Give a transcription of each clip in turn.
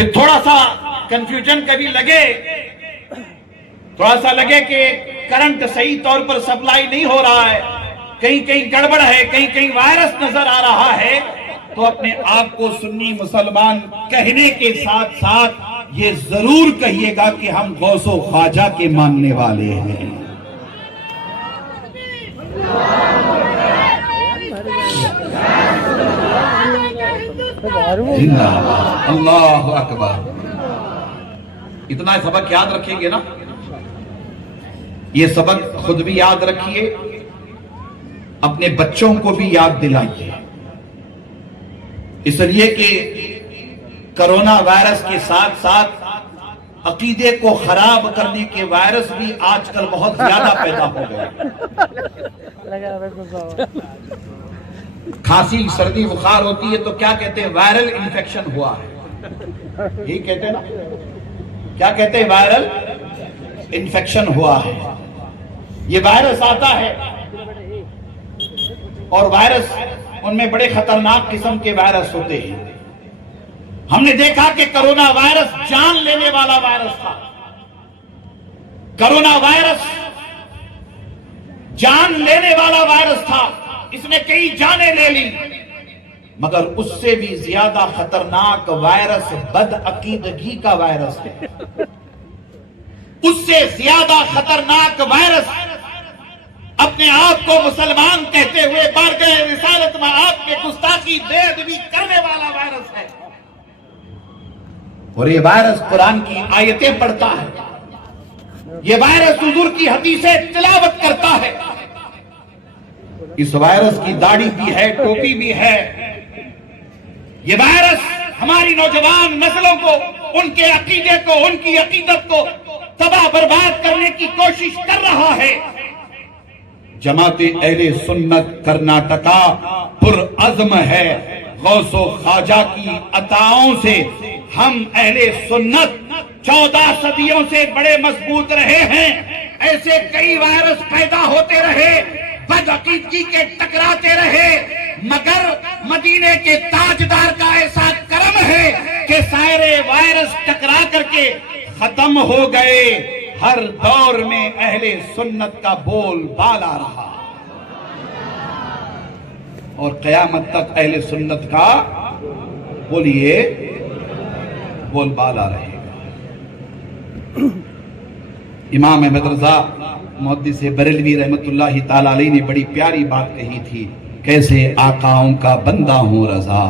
پھر تھوڑا سا کنفیوژن کبھی لگے کہ کرنٹ صحیح طور پر سپلائی نہیں ہو رہا ہے، کہیں کہیں گڑبڑ ہے، کہیں کہیں وائرس نظر آ رہا ہے، تو اپنے آپ کو سنی مسلمان کہنے کے ساتھ ساتھ یہ ضرور کہیے گا کہ ہم غوث و خواجہ کے ماننے والے ہیں۔ اللہ اکبر۔ اتنا سبق یاد رکھیں گے نا، یہ سبق خود بھی یاد رکھیے، اپنے بچوں کو بھی یاد دلائیے، اس لیے کہ کرونا وائرس کے ساتھ ساتھ عقیدے کو خراب کرنے کے وائرس بھی آج کل بہت زیادہ پیدا ہو گئے۔ کھانسی سردی بخار ہوتی ہے تو کیا کہتے ہیں؟ وائرل انفیکشن ہوا ہے، یہی کہتے ہیں نا، کیا کہتے ہیں؟ وائرل انفیکشن ہوا ہے۔ یہ وائرس آتا ہے اور وائرس ان میں بڑے خطرناک قسم کے وائرس ہوتے ہیں۔ ہم نے دیکھا کہ کرونا وائرس جان لینے والا وائرس تھا، کرونا وائرس جان لینے والا وائرس تھا، اس نے کئی جانیں لے لی، مگر اس سے بھی زیادہ خطرناک وائرس بدعقیدگی کا وائرس ہے۔ اس سے زیادہ خطرناک وائرس اپنے آپ کو مسلمان کہتے ہوئے بارگاہ رسالت میں آپ کے گستاخی بے ادبی کرنے والا وائرس ہے، اور یہ وائرس قرآن کی آیتیں پڑھتا ہے، یہ وائرس حضور کی حدیثیں تلاوت کرتا ہے۔ اس وائرس کی داڑھی بھی ہے، ٹوپی بھی ہے۔ یہ وائرس ہماری نوجوان نسلوں کو، ان کے عقیدے کو، ان کی عقیدت کو تباہ برباد کرنے کی کوشش کر رہا ہے۔ جماعت اہل سنت کرناٹکا پرعزم ہے، غوث و خواجہ کی عطاؤں سے ہم اہل سنت 14 صدیوں سے بڑے مضبوط رہے ہیں۔ ایسے کئی وائرس پیدا ہوتے رہے، بدعقیدگی کے ٹکراتے رہے، مگر مدینے کے تاجدار کا ایسا کرم ہے کہ سارے وائرس ٹکرا کر کے ختم ہو گئے۔ ہر دور میں اہل سنت کا بول بالا رہا اور قیامت تک اہل سنت کا بولیے بول بالا رہے گا۔ امام احمد رضا محدث بریلوی رحمت اللہ تعالی علیہ نے بڑی پیاری بات کہی تھی، کیسے آقاؤں کا بندہ ہوں رضا،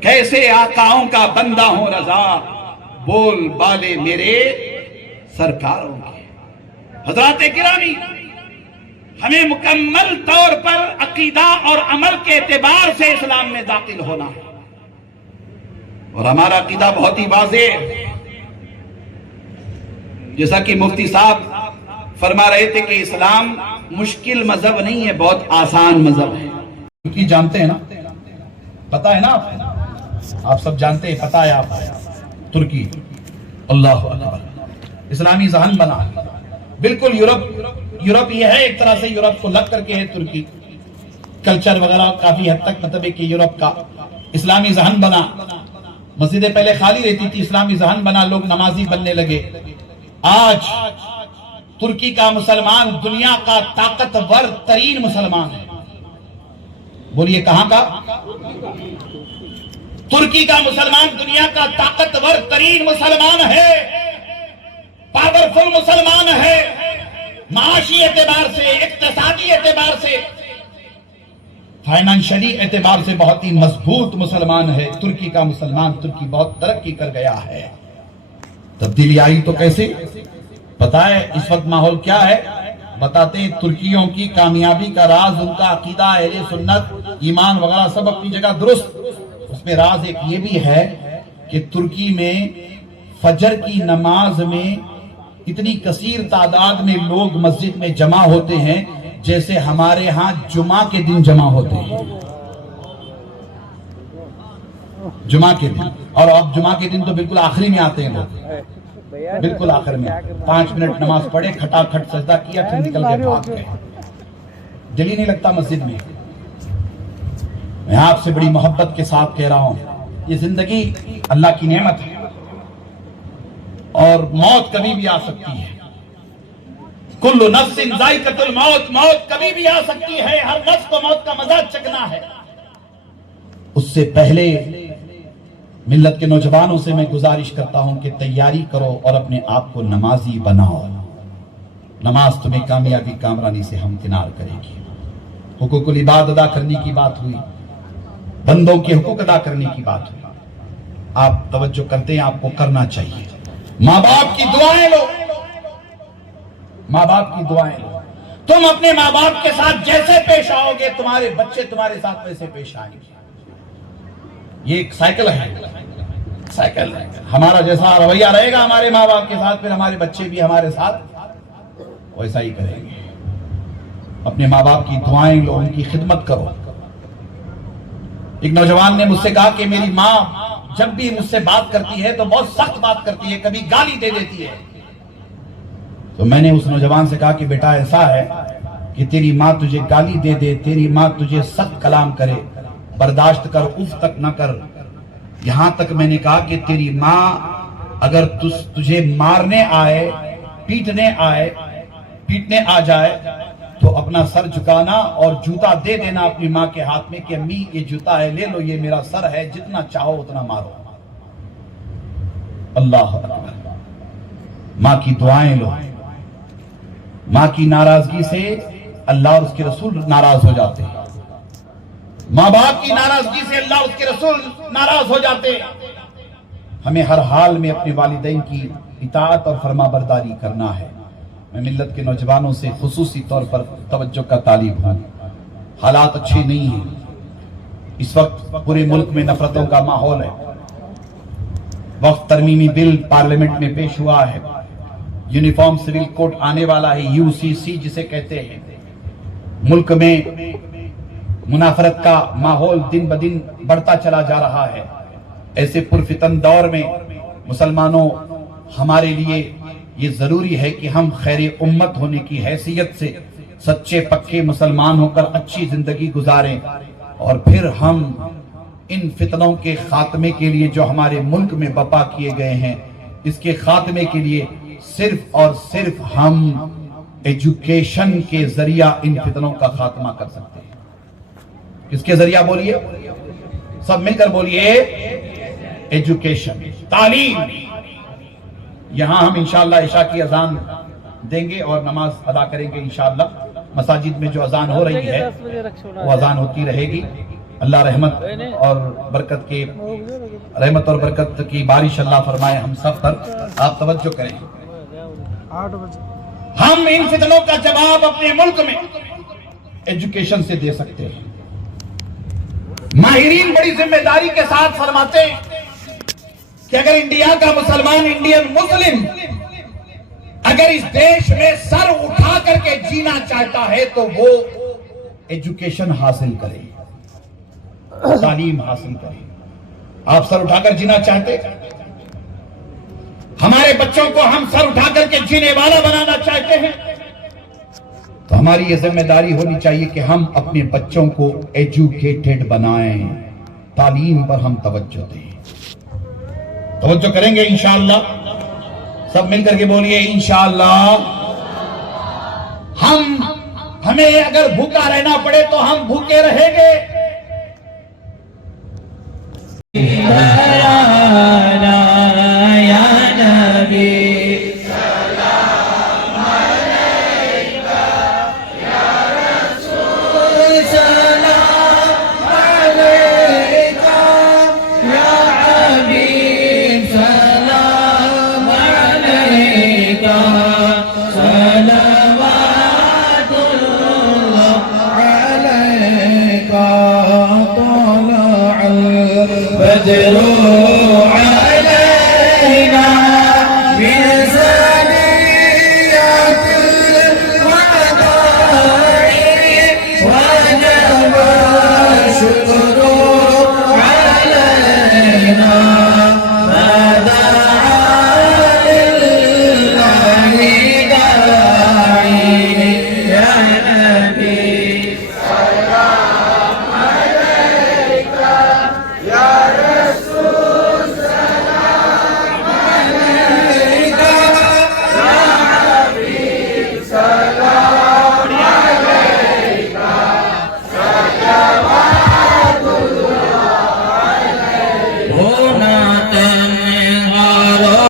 کیسے آقاؤں کا بندہ ہوں رضا، بول بالے میرے سرکاروں کے۔ حضرات گرامی، ہمیں مکمل طور پر عقیدہ اور عمل کے اعتبار سے اسلام میں داخل ہونا ہے، اور ہمارا عقیدہ بہت ہی واضح ہے۔ جیسا کہ مفتی صاحب فرما رہے تھے کہ اسلام مشکل مذہب نہیں ہے، بہت آسان مذہب ہے۔ ترکی جانتے ہیں نا، پتا ہے نا آپ سب جانتے ہیں، پتا ہے آپ ترکی، اللہ اکبر، اسلامی ذہن بنا، بالکل یورپ یہ ہے، ایک طرح سے یورپ کو لگ کر کے ہے ترکی، کلچر وغیرہ کافی حد تک مطلب ہے کہ یورپ کا اسلامی ذہن بنا۔ مسجدیں پہلے خالی رہتی تھی، اسلامی ذہن بنا، لوگ نمازی بننے لگے۔ آج ترکی کا مسلمان دنیا کا طاقتور ترین مسلمان ہے، بولیے کہاں کا؟ ترکی کا مسلمان دنیا کا طاقتور ترین مسلمان ہے، پاورفل مسلمان ہے، معاشی اعتبار سے، اقتصادی اعتبار سے، فائنانشلی اعتبار سے بہت ہی مضبوط مسلمان ہے ترکی کا مسلمان۔ ترکی بہت ترقی کر گیا ہے۔ تبدیلی آئی تو کیسے؟ پتہ ہے اس وقت ماحول کیا ہے؟ بتاتے ہیں ترکیوں کی کامیابی کا راز ان کا عقیدہ، اہل سنت، ایمان وغیرہ سب اپنی جگہ درست۔ اس میں راز ایک یہ بھی ہے کہ ترکی میں فجر کی نماز میں اتنی کثیر تعداد میں لوگ مسجد میں جمع ہوتے ہیں جیسے ہمارے ہاں جمعہ کے دن جمع ہوتے ہیں، جمعہ کے دن۔ اور اب جمعہ کے دن تو بالکل آخری میں آتے ہیں لوگ، بالکل آخر میں 5 منٹ نماز پڑھے، کھٹا کھٹ سجدہ کیا، پھر نکل کے بھاگ گئے، دل ہی نہیں لگتا مسجد میں۔ میں آپ سے بڑی محبت کے ساتھ کہہ رہا ہوں، یہ زندگی اللہ کی نعمت ہے اور موت کبھی بھی آ سکتی ہے. کل نفس ذائقۃ الموت، موت کبھی بھی آ سکتی ہے. ہر نفس کو موت کا مزہ چکھنا ہے. اس سے پہلے ملت کے نوجوانوں سے میں گزارش کرتا ہوں کہ تیاری کرو اور اپنے آپ کو نمازی بناؤ. نماز تمہیں کامیابی کامرانی سے ہمکنار کرے گی. حقوق العباد ادا کرنے کی بات ہوئی، بندوں کے حقوق ادا کرنے کی بات ہوئی. آپ توجہ کرتے ہیں، آپ کو کرنا چاہیے. ماں باپ کی دعائیں لو، ماں باپ کی دعائیں لو. تم اپنے ماں باپ کے ساتھ جیسے پیش آؤ گے تمہارے بچے تمہارے ساتھ ویسے پیش آئیں گے. یہ ایک سائیکل ہے، سائیکل ہے. ہمارا جیسا رویہ رہے گا ہمارے ماں باپ کے ساتھ، پھر ہمارے بچے بھی ہمارے ساتھ ویسا ہی کریں گے. اپنے ماں باپ کی دعائیں لو، ان کی خدمت کرو. ایک نوجوان نے مجھ سے کہا کہ میری ماں جب بھی مجھ سے بات کرتی ہے تو بہت سخت بات کرتی ہے، کبھی گالی دے دیتی ہے. تو میں نے اس نوجوان سے کہا کہ بیٹا ایسا ہے کہ تیری ماں تجھے گالی دے دے، تیری ماں تجھے سخت کلام کرے، برداشت کر، اف تک نہ کر. یہاں تک میں نے کہا کہ تیری ماں اگر تجھے مارنے آئے، پیٹنے آ جائے تو اپنا سر جھکانا اور جوتا دے دینا اپنی ماں کے ہاتھ میں کہ امی یہ جوتا ہے، لے لو، یہ میرا سر ہے، جتنا چاہو اتنا مارو. اللہ اکبر. ماں کی دعائیں لو. ماں کی ناراضگی سے اللہ اور اس کے رسول ناراض ہو جاتے ہیں. ماں باپ کی ناراضگی سے اللہ اور اس کے رسول ناراض ہو جاتے ہیں. ہمیں ہر حال میں اپنے والدین کی اطاعت اور فرما برداری کرنا ہے. میں ملت کے نوجوانوں سے خصوصی طور پر توجہ کا طالب ہوں. حالات اچھے نہیں ہیں. اس وقت پورے ملک میں نفرتوں کا ماحول ہے. وقت ترمیمی بل پارلیمنٹ میں پیش ہوا ہے. یونیفارم سول کوڈ آنے والا ہے، UCC جسے کہتے ہیں. ملک میں منافرت کا ماحول دن بدن بڑھتا چلا جا رہا ہے. ایسے پرفتن دور میں مسلمانوں، ہمارے لیے یہ ضروری ہے کہ ہم خیر امت ہونے کی حیثیت سے سچے پکے مسلمان ہو کر اچھی زندگی گزاریں، اور پھر ہم ان فتنوں کے خاتمے کے لیے جو ہمارے ملک میں برپا کیے گئے ہیں، اس کے خاتمے کے لیے صرف اور صرف ہم ایجوکیشن کے ذریعہ ان فتنوں کا خاتمہ کر سکتے ہیں. کس کے ذریعہ؟ بولیے، سب مل کر بولیے، ایجوکیشن، تعلیم. یہاں ہم انشاءاللہ عشاء کی اذان دیں گے اور نماز ادا کریں گے انشاءاللہ. مساجد میں جو اذان ہو رہی ہے وہ اذان ہوتی رہے گی. اللہ رحمت اور برکت کی بارش اللہ فرمائے ہم سب پر. آپ توجہ کریں. ہم ان فتنوں کا جواب اپنے ملک میں ایجوکیشن سے دے سکتے ہیں. ماہرین بڑی ذمہ داری کے ساتھ فرماتے ہیں کہ اگر انڈیا کا مسلمان، انڈین مسلم اگر اس دیش میں سر اٹھا کر کے جینا چاہتا ہے تو وہ ایجوکیشن حاصل کرے، تعلیم حاصل کرے. آپ سر اٹھا کر جینا چاہتے؟ ہمارے بچوں کو ہم سر اٹھا کر کے جینے والا بنانا چاہتے ہیں تو ہماری یہ ذمہ داری ہونی چاہیے کہ ہم اپنے بچوں کو ایجوکیٹڈ بنائیں، تعلیم پر ہم توجہ دیں. توجہ کریں گے انشاءاللہ. سب مل کر کے بولیے انشاءاللہ. ہمیں اگر بھوکا رہنا پڑے تو ہم بھوکے رہیں گے.